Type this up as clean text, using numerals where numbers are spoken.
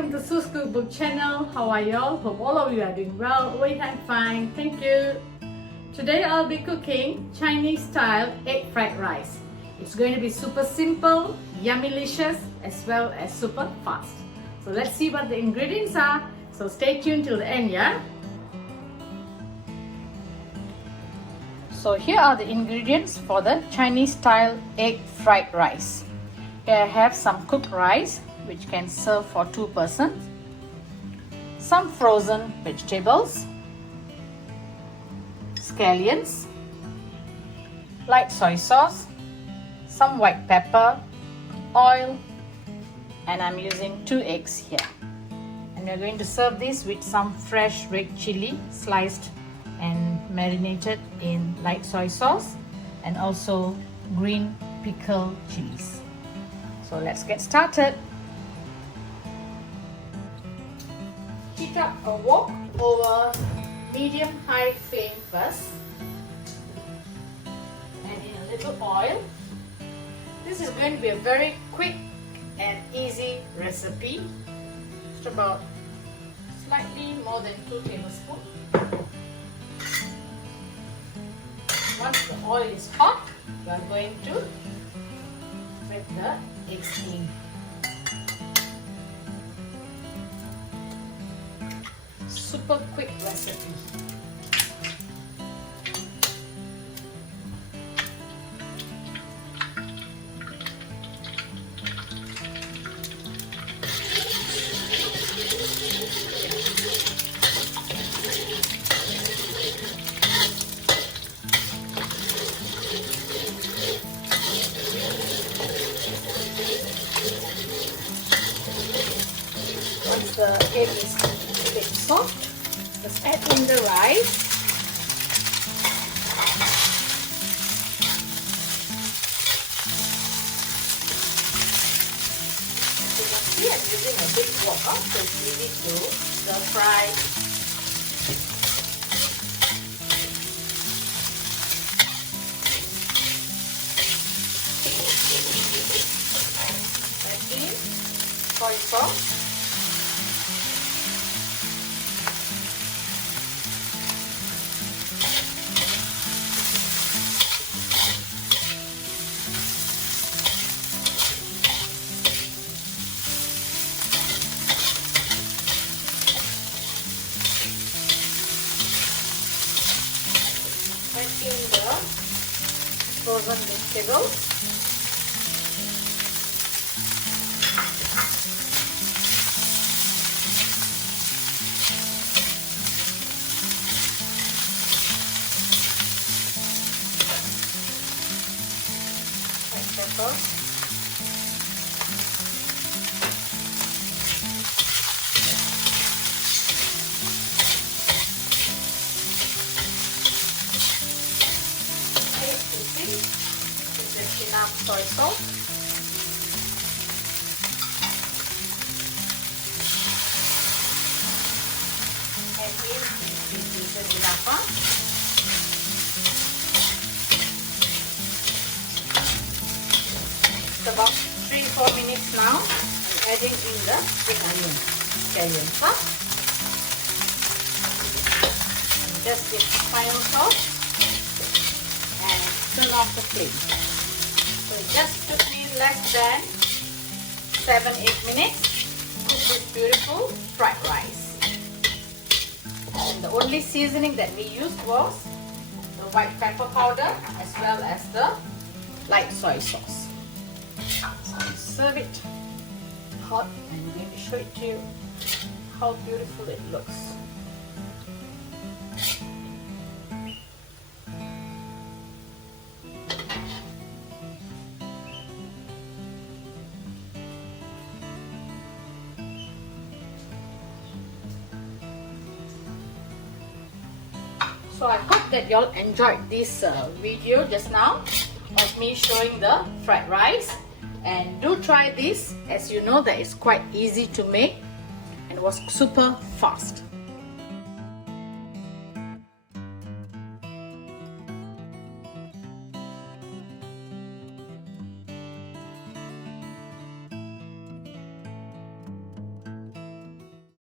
welcome to Sue's Cookbook channel. How are y'all? Hope all of you are doing well. We are fine, thank you. Today I'll be cooking Chinese style egg fried rice. It's going to be super simple, yummy-licious, as well as super fast. So let's see what the ingredients are. So stay tuned till the end, yeah? So here are the ingredients for the Chinese style egg fried rice. Here I have some cooked rice, which can serve for 2 persons, some frozen vegetables, scallions, light soy sauce, some white pepper, oil, and I'm using 2 eggs here. And we're going to serve this with some fresh red chili sliced and marinated in light soy sauce, and also green pickled chilies. So let's get started. Heat up a wok over medium-high flame first. Add in a little oil. This is going to be a very quick and easy recipe. Just about slightly more than 2 tablespoons. Once the oil is hot, we are going to break the eggs in. Super quick recipe. Once the egg is a bit soft, just add in the rice. You can see I'm using a big wok, so it's easy to stir fry. Add in soy sauce. Add in the frozen vegetables. White pepper. Just enough soy sauce. Add in this enough. It's about 3-4 minutes now. I'm adding in the spring onion, scallions. And just give final sauce and turn off the flame. So it just took me less than 7-8 minutes to cook this beautiful fried rice. And the only seasoning that we used was the white pepper powder as well as the light soy sauce. So I'll serve it hot and I'm going to show it to you how beautiful it looks. So I hope that y'all enjoyed this video just now of me showing the fried rice, and do try this, as you know that it's quite easy to make and it was super fast.